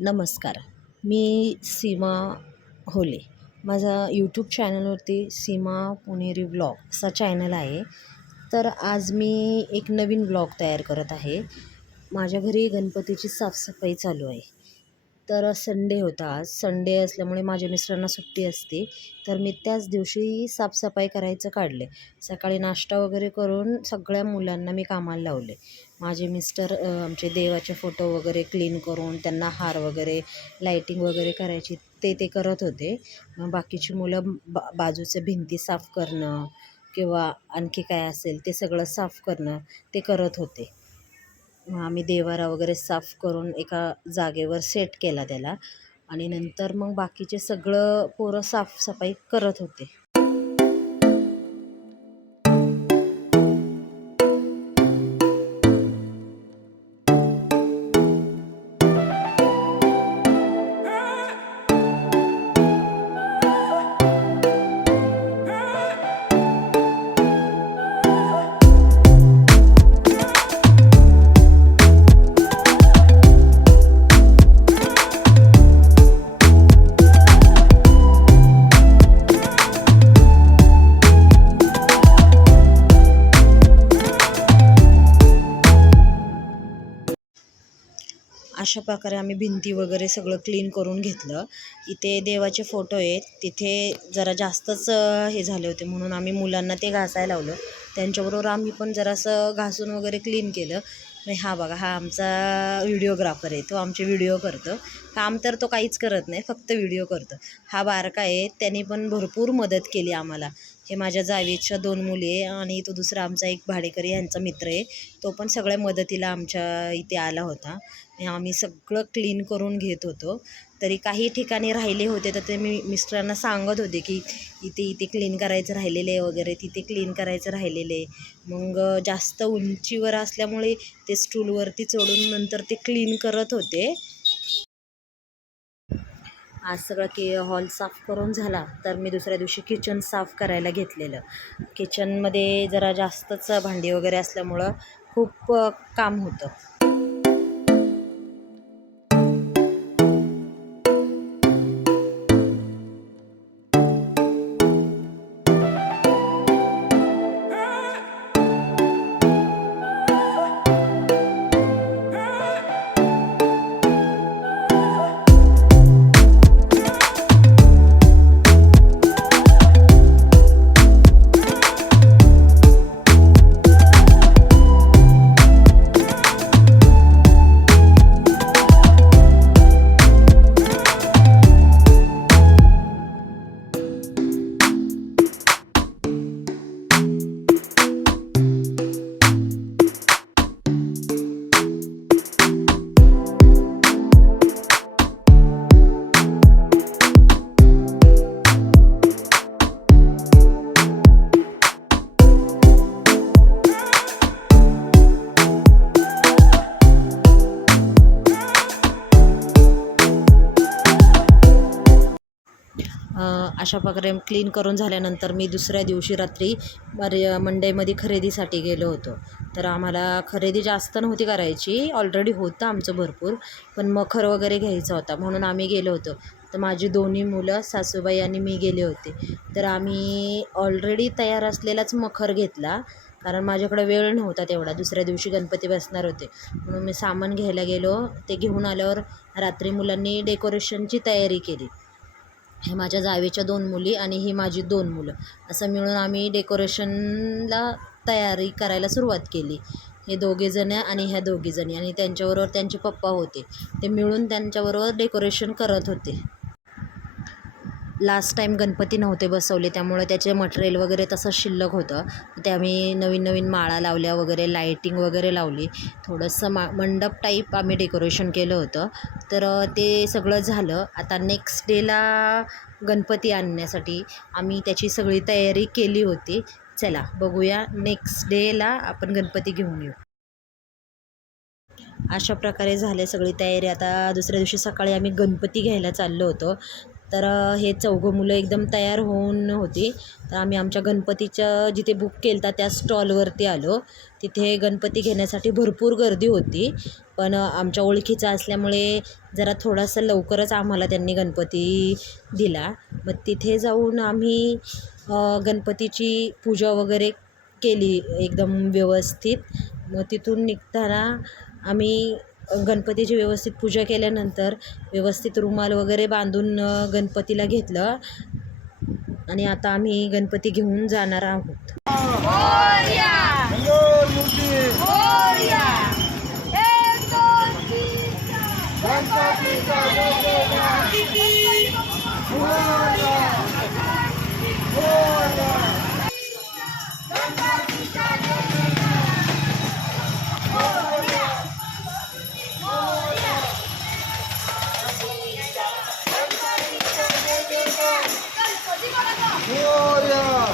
नमस्कार मी सीमा होले. माझा यूट्यूब चॅनलवरती सीमा पुणेरी व्लॉग असा चॅनल आहे. तर आज मी एक नवीन व्लॉग तयार करत आहे. माझ्या घरी गणपतीची साफसफाई चालू आहे. तर संडे होता आज. संडे असल्यामुळे माझ्या मिस्टरांना सुट्टी असते. तर मी त्याच दिवशी साफसफाई करायचं काढले. सकाळी नाश्ता वगैरे करून सगळ्या मुलांना मी कामाला लावले. माझे मिस्टर आमचे देवाचे फोटो वगैरे क्लीन करून त्यांना हार वगैरे लाईटिंग वगैरे करायची ते ते करत होते. मग बाकीची मुलं बा बाजूच्या भिंती साफ करणं किंवा आणखी काय असेल ते सगळं साफ करणं ते करत होते. मग आम्ही देवारा वगैरे साफ करून एका जागेवर सेट केला त्याला. आणि नंतर मग बाकीचे सगळं पोरं साफसफाई करत होते. अशा प्रकारे आम्ही भिंती वगैरे सगळं क्लीन करून घेतलं. इथे देवाचे फोटो आहेत. तिथे जरा जास्तच हे झाले होते म्हणून आम्ही मुलांना ते घासायला लावलं. त्यांच्याबरोबर आम्ही पण जरासं घासून वगैरे क्लीन केलं. हा बघा हा आमचा व्हिडिओग्राफर आहे तो आमचे व्हिडिओ करतो. काम तर तो काहीच करत नाही फक्त व्हिडिओ करतो. हा बारका आहे त्यांनी पण भरपूर मदत केली आम्हाला. हे माझ्या जावेच्या दोन मुली आहे आणि तो दुसरा आमचा एक भाडेकरी यांचा मित्र आहे. तो पण सगळ्या मदतीला आमच्या इथे आला होता. आम्ही सगळं क्लीन करून घेत होतो. तरी काही ठिकाणी राहिले होते तर ते मी मिस्टरांना सांगत होते की इथे इथे क्लीन करायचं राहिलेलं आहे वगैरे तिथे क्लीन करायचं राहिलेलं आहे. मग जास्त उंचीवर असल्यामुळे ते स्टूलवरती चढून नंतर ते क्लीन करत होते. आज सगळं की हॉल साफ करून झाला तर मी दुसऱ्या दिवशी किचन साफ करायला घेतलेलं. किचनमध्ये जरा जास्तच भांडी वगैरे असल्यामुळं खूप काम होतं. अशा प्रकारे क्लीन करून झाल्यानंतर मी दुसऱ्या दिवशी रात्री मंडईमध्ये खरेदीसाठी गेलो होतो. तर आम्हाला खरेदी जास्त नव्हती करायची ऑलरेडी होतं आमचं भरपूर पण मखर वगैरे घ्यायचा होता. म्हणून आम्ही गेलो होतो. तर माझी दोन्ही मुलं सासूबाई आणि मी गेले होते. तर आम्ही ऑलरेडी तयार असलेलाच मखर घेतला कारण माझ्याकडे वेळ नव्हता तेवढा. दुसऱ्या दिवशी गणपती बसणार होते. म्हणून मी सामान घ्यायला गेलो. ते घेऊन आल्यावर रात्री मुलांनी डेकोरेशनची तयारी केली. हे माझ्या जावेच्या दोन मुली आणि ही माझी दोन मुलं. असं मिळून आम्ही डेकोरेशनला तयारी करायला सुरुवात केली. हे दोघेजण आणि ह्या दोघीजणी आणि त्यांच्याबरोबर त्यांचे पप्पा होते. ते मिळून त्यांच्याबरोबर डेकोरेशन करत होते. लास्ट टाईम गणपती नव्हते बसवले त्यामुळे त्याचे मटेरियल वगैरे तसं शिल्लक होतं. ते आम्ही नवीन नवीन माळा लावल्या वगैरे लाईटिंग वगैरे लावली. थोडंसं मा मंडप टाईप आम्ही डेकोरेशन केलं होतं. तर ते सगळं झालं. आता नेक्स्ट डेला गणपती आणण्यासाठी आम्ही त्याची सगळी तयारी केली होती. चला बघूया नेक्स्ट डेला आपण गणपती घेऊन येऊ. अशा प्रकारे झाले सगळी तयारी. आता दुसऱ्या दिवशी सकाळी आम्ही गणपती घ्यायला चाललो होतो. तर हे चौघं मुलं एकदम तयार होऊन होती. तर आम्ही आमच्या गणपतीच्या जिथे बुक केलं होता त्या स्टॉलवरती आलो. तिथे गणपती घेण्यासाठी भरपूर गर्दी होती. पण आमच्या ओळखीचा असल्यामुळे जरा थोडासा लवकरच आम्हाला त्यांनी गणपती दिला. मग तिथे जाऊन आम्ही गणपतीची पूजा वगैरे केली एकदम व्यवस्थित. मग तिथून निघताना आम्ही गणपतीची व्यवस्थित पूजा केल्यानंतर व्यवस्थित रुमाल वगैरे बांधून गणपतीला घेतलं. आणि आता आम्ही गणपती घेऊन जाणार आहोत. गणपतीचा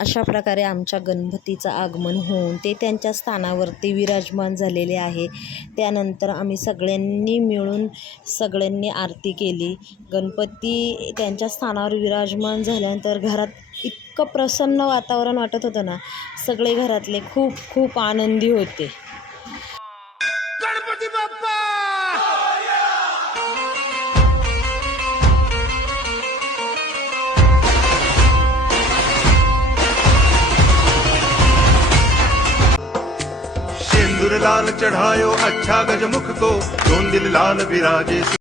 अशा प्रकारे आमच्या गणपतीचं आगमन होऊन ते त्यांच्या स्थानावरती विराजमान झालेले आहे. त्यानंतर आम्ही सगळ्यांनी मिळून सगळ्यांनी आरती केली. गणपती त्यांच्या स्थानावर विराजमान झाल्यानंतर घरात इतकं प्रसन्न वातावरण वाटत होतं ना सगळे घरातले खूप खूप आनंदी होते. सिंदूर लाल चढ़ायो अच्छा गजमुख को दोन दिल लाल विराजे